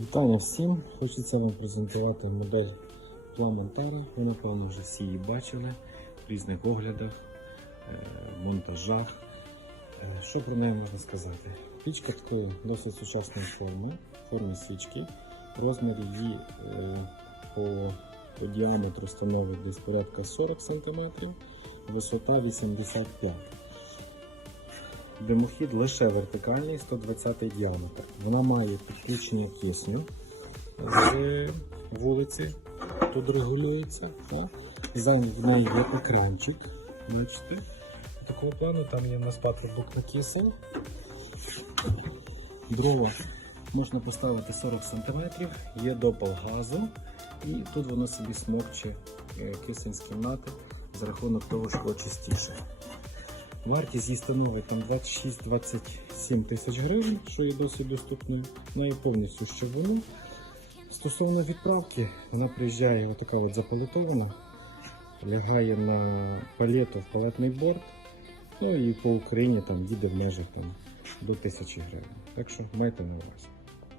Вітання всім! Хочеться вам презентувати модель Пламонтара. Ви, напевно, вже всі її бачили в різних оглядах, е, монтажах. Е, Що про неї можна сказати? Пічка такої досить сучасної форми, форми свічки. Розмір її е, по, по діаметру становить десь порядка 40 см, висота 85 Димохід лише вертикальний 120 діаметр. Вона має підключення кисню з вулиці. Тут регулюється. За неї є екранчик. Бачите? Такого плану там є в нас патрубок на кисень. Дрова можна поставити 40 см, є допал газу, і тут воно собі смокче е, кисень з кімнати за рахунок того, що чистіше. Вартість її становить там 26-27 тисяч гривень, що є досить доступною. Є повністю щавуну. Стосовно відправки, вона приїжджає отака от запалетована, лягає на палету в палетний борт. Ну і по Україні там їде в межах там, до 1000 гривень. Так що майте на увазі.